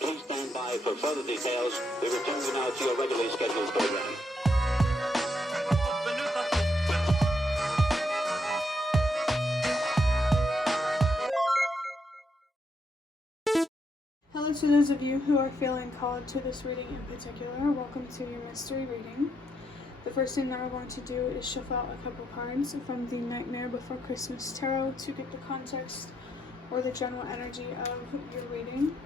Please stand by for further details. We return you now to your regularly scheduled program. Hello to those of you who are feeling called to this reading in particular. Welcome to your mystery reading. The first thing that we're going to do is shuffle out a couple cards from the Nightmare Before Christmas Tarot to get the context or the general energy of your reading.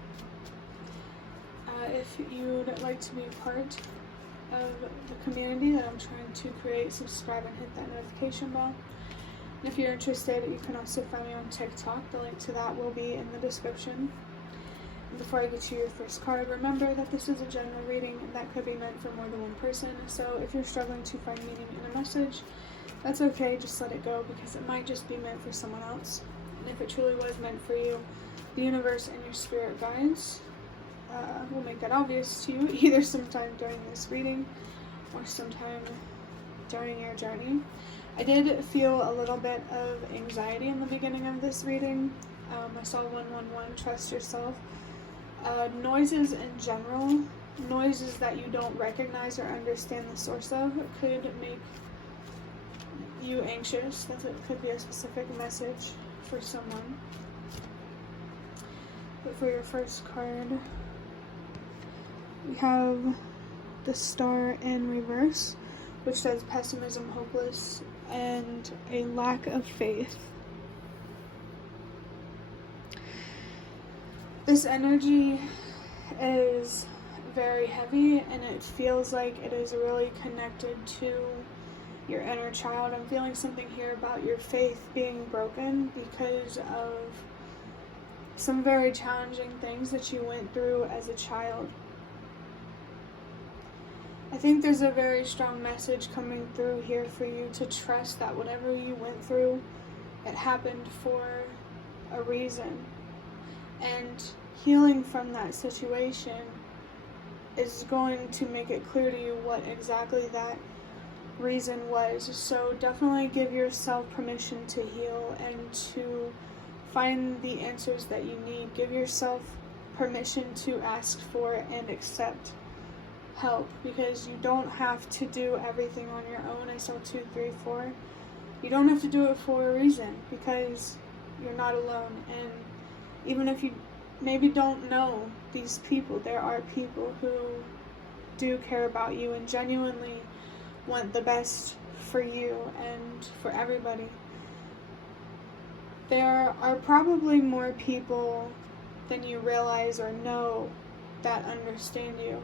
If you'd like to be a part of the community that I'm trying to create, subscribe and hit that notification bell. And if you're interested, you can also find me on TikTok. The link to that will be in the description. Before I get to your first card, remember that this is a general reading and that could be meant for more than one person. So if you're struggling to find meaning in a message, that's okay, just let it go because it might just be meant for someone else. And if it truly was meant for you, the universe and your spirit guides will make that obvious to you either sometime during this reading or sometime during your journey. I did feel a little bit of anxiety in the beginning of this reading. I saw 111, trust yourself. Noises in general, noises that you don't recognize or understand the source of, could make you anxious. That could be a specific message for someone. But for your first card, we have the Star in reverse, which says pessimism, hopeless, and a lack of faith. This energy is very heavy and it feels like it is really connected to your inner child. I'm feeling something here about your faith being broken because of some very challenging things that you went through as a child. I think there's a very strong message coming through here for you to trust that whatever you went through, it happened for a reason. And healing from that situation is going to make it clear to you what exactly that reason was. So definitely give yourself permission to heal and to find the answers that you need. Give yourself permission to ask for and accept help, because you don't have to do everything on your own. I saw 2, 3, 4. You don't have to do it for a reason, because you're not alone. And even if you maybe don't know these people, there are people who do care about you and genuinely want the best for you and for everybody. There are probably more people than you realize or know that understand you.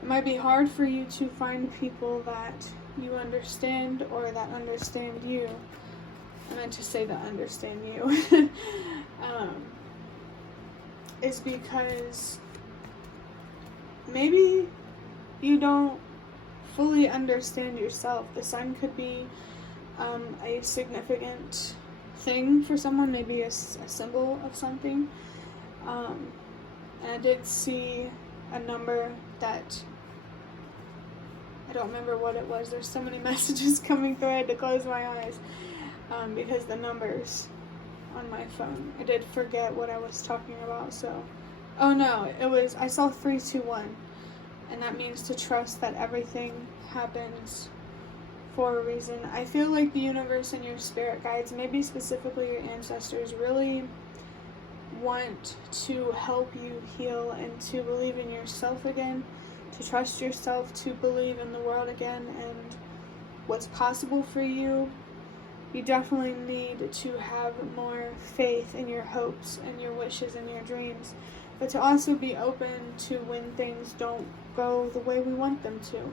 It might be hard for you to find people that you understand or that understand you. I meant to say that understand you. Is because maybe you don't fully understand yourself. The sun could be a significant thing for someone, maybe a symbol of something. And I did see a number that I don't remember what it was. There's so many messages coming through, I had to close my eyes because the numbers on my phone. I did forget what I was talking about, so. Oh no, I saw 321, and that means to trust that everything happens for a reason. I feel like the universe and your spirit guides, maybe specifically your ancestors, really want to help you heal and to believe in yourself again, to trust yourself, to believe in the world again and what's possible for you. You definitely need to have more faith in your hopes and your wishes and your dreams, but to also be open to when things don't go the way we want them to.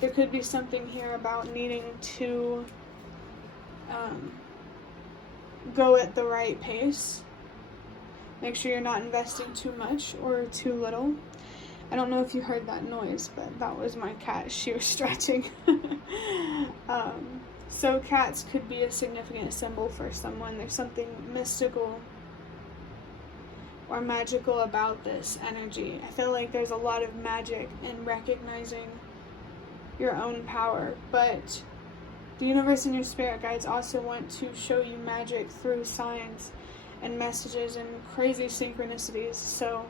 There could be something here about needing to go at the right pace. Make sure you're not investing too much or too little. I don't know if you heard that noise, but that was my cat. She was stretching. So cats could be a significant symbol for someone. There's something mystical or magical about this energy. I feel like there's a lot of magic in recognizing your own power, but the universe and your spirit guides also want to show you magic through signs and messages and crazy synchronicities. So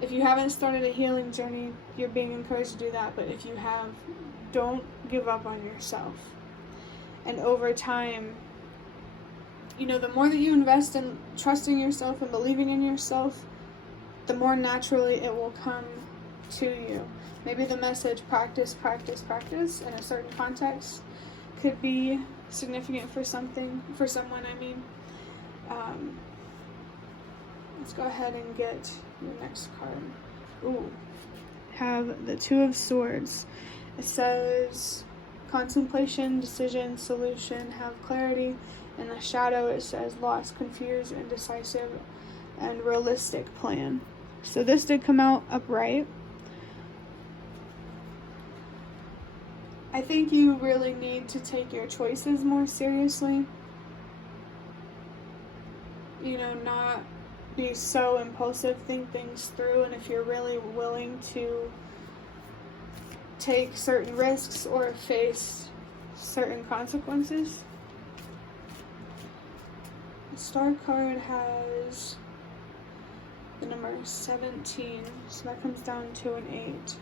if you haven't started a healing journey, you're being encouraged to do that. But if you have, don't give up on yourself. And over time, the more that you invest in trusting yourself and believing in yourself, the more naturally it will come to you. Maybe the message practice, practice, practice in a certain context could be significant for someone. Let's go ahead and get your next card. Ooh, have the Two of Swords. It says contemplation, decision, solution, have clarity. In the shadow it says lost, confused, indecisive, and realistic plan. So this did come out upright. I think you really need to take your choices more seriously. Not be so impulsive, think things through, and if you're really willing to take certain risks or face certain consequences. The Star card has the number 17, so that comes down to an 8.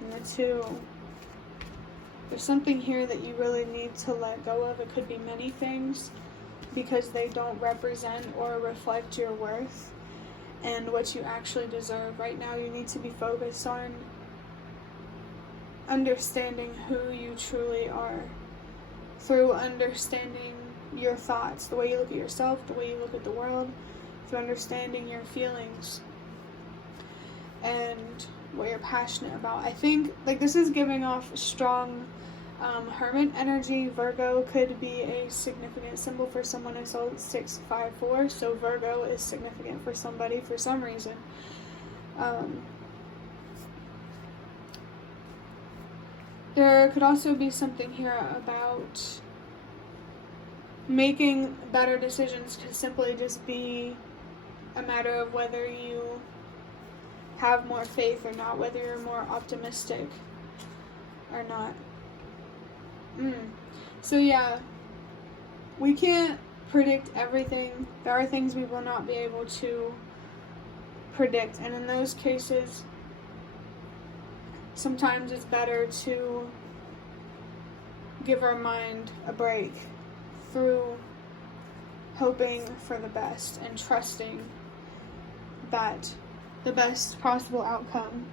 And the 2, there's something here that you really need to let go of. It could be many things, because they don't represent or reflect your worth and what you actually deserve. Right now you need to be focused on understanding who you truly are through understanding your thoughts, the way you look at yourself, the way you look at the world, through understanding your feelings and what you're passionate about. I think this is giving off strong Hermit energy. Virgo could be a significant symbol for someone. I saw 654, so Virgo is significant for somebody for some reason. There could also be something here about making better decisions. Could simply just be a matter of whether you have more faith or not, whether you're more optimistic or not. So yeah, we can't predict everything. There are things we will not be able to predict, and in those cases, sometimes it's better to give our mind a break through hoping for the best and trusting that the best possible outcome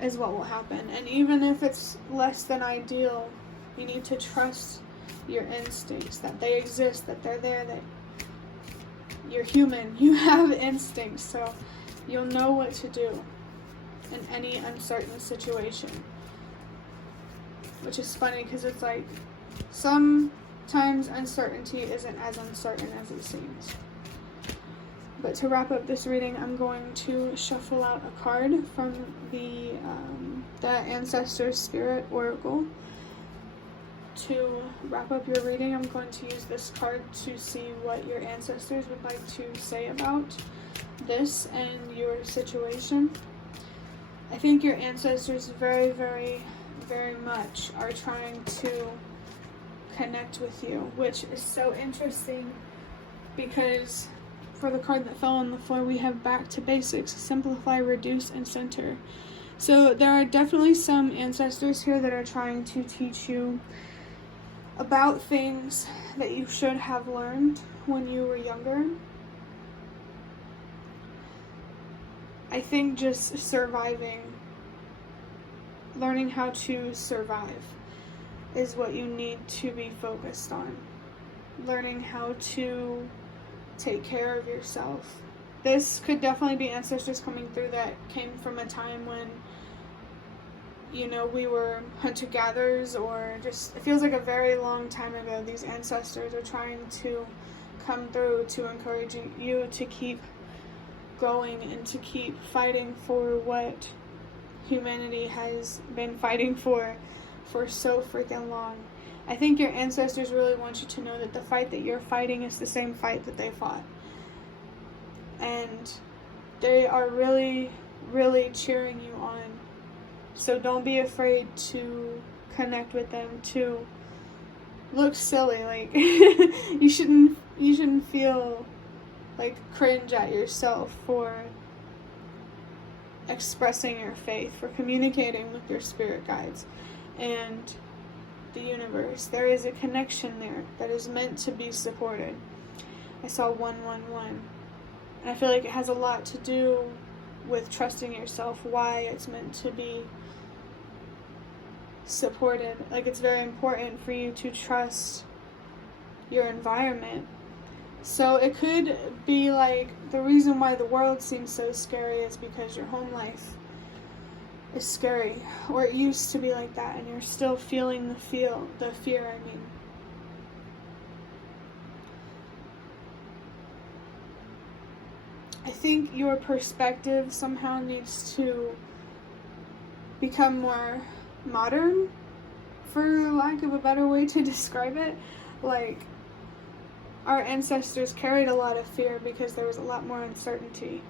is what will happen. And even if it's less than ideal, you need to trust your instincts, that they exist, that they're there, that you're human, you have instincts, so you'll know what to do in any uncertain situation. Which is funny, because it's like, sometimes uncertainty isn't as uncertain as it seems. But to wrap up this reading, I'm going to shuffle out a card from the Ancestor Spirit Oracle. To wrap up your reading, I'm going to use this card to see what your ancestors would like to say about this and your situation. I think your ancestors very, very, very much are trying to connect with you, which is so interesting because for the card that fell on the floor, we have back to basics, simplify, reduce, and center. So there are definitely some ancestors here that are trying to teach you about things that you should have learned when you were younger. I think just surviving, learning how to survive is what you need to be focused on. Learning how to take care of yourself. This could definitely be ancestors coming through that came from a time when we were hunter-gatherers, or just, it feels like a very long time ago. These ancestors are trying to come through to encourage you to keep going and to keep fighting for what humanity has been fighting for so freaking long. I think your ancestors really want you to know that the fight that you're fighting is the same fight that they fought. And they are really, really cheering you on. So don't be afraid to connect with them, to look silly. You shouldn't you shouldn't feel like cringe at yourself for expressing your faith, for communicating with your spirit guides and the universe. There is a connection there that is meant to be supported. I saw 111, and I feel like it has a lot to do with trusting yourself, why it's meant to be supported. Like, it's very important for you to trust your environment. So it could be like the reason why the world seems so scary is because your home life is scary, or it used to be like that, and you're still feeling the fear. I think your perspective somehow needs to become more modern, for lack of a better way to describe it. Like, our ancestors carried a lot of fear because there was a lot more uncertainty,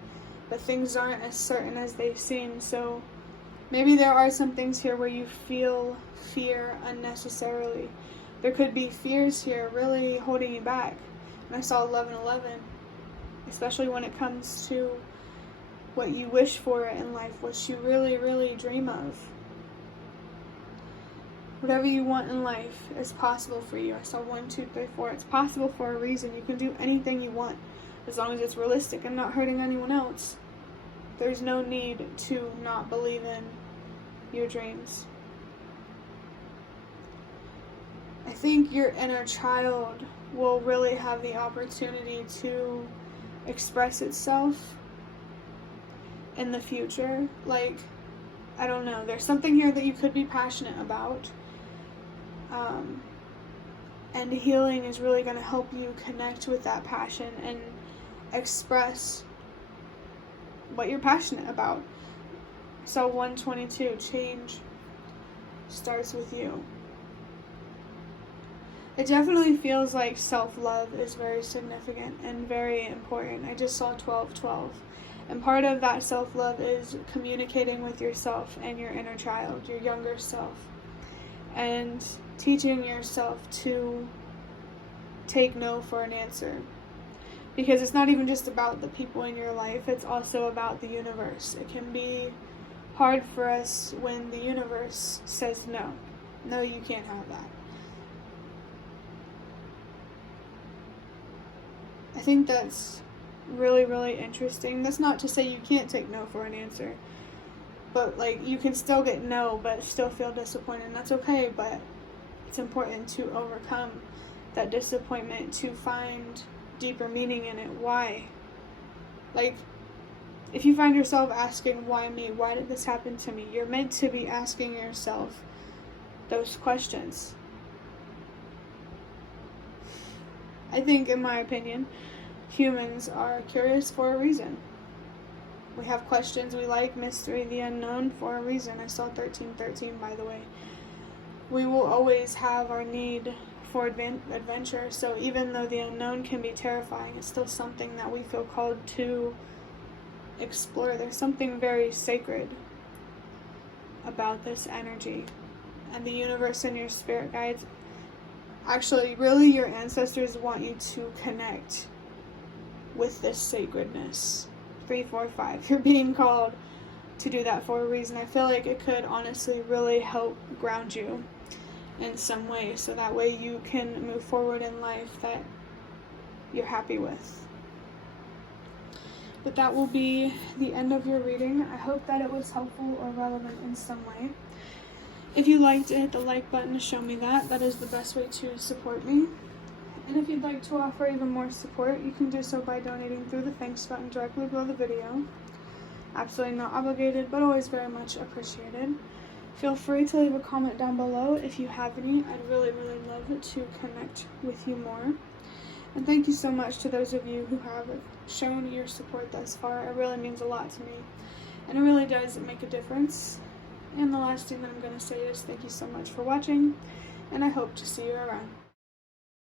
but things aren't as certain as they seem. So maybe there are some things here where you feel fear unnecessarily. There could be fears here really holding you back. And I saw 1111, especially when it comes to what you wish for in life, what you really, really dream of. Whatever you want in life is possible for you. I saw 1, 2, 3, 4. It's possible for a reason. You can do anything you want as long as it's realistic and not hurting anyone else. There's no need to not believe in your dreams. I think your inner child will really have the opportunity to express itself in the future. Like, I don't know, there's something here that you could be passionate about. And healing is really going to help you connect with that passion and express what you're passionate about. So 122, change starts with you. It definitely feels like self-love is very significant and very important. I just saw 1212. And part of that self-love is communicating with yourself and your inner child, your younger self. And teaching yourself to take no for an answer. Because it's not even just about the people in your life, it's also about the universe. It can be hard for us when the universe says no. No, you can't have that. I think that's really, really interesting. That's not to say you can't take no for an answer. But, like, you can still get no, but still feel disappointed, and that's okay, but it's important to overcome that disappointment, to find deeper meaning in it. Why? Like, if you find yourself asking, why me? Why did this happen to me? You're meant to be asking yourself those questions. I think, in my opinion, humans are curious for a reason. We have questions we like, mystery, the unknown, for a reason. I saw 1313, by the way. We will always have our need for adventure, so even though the unknown can be terrifying, it's still something that we feel called to explore. There's something very sacred about this energy. And the universe and your spirit guides, actually, really, your ancestors want you to connect with this sacredness. 345. You're being called to do that for a reason. I feel like it could honestly really help ground you in some way, so that way you can move forward in life that you're happy with. But that will be the end of your reading. I hope that it was helpful or relevant in some way. If you liked it, hit the like button to show me that. That is the best way to support me. And if you'd like to offer even more support, you can do so by donating through the thanks button directly below the video. Absolutely not obligated, but always very much appreciated. Feel free to leave a comment down below if you have any. I'd really, really love to connect with you more. And thank you so much to those of you who have shown your support thus far. It really means a lot to me, and it really does make a difference. And the last thing that I'm going to say is thank you so much for watching, and I hope to see you around.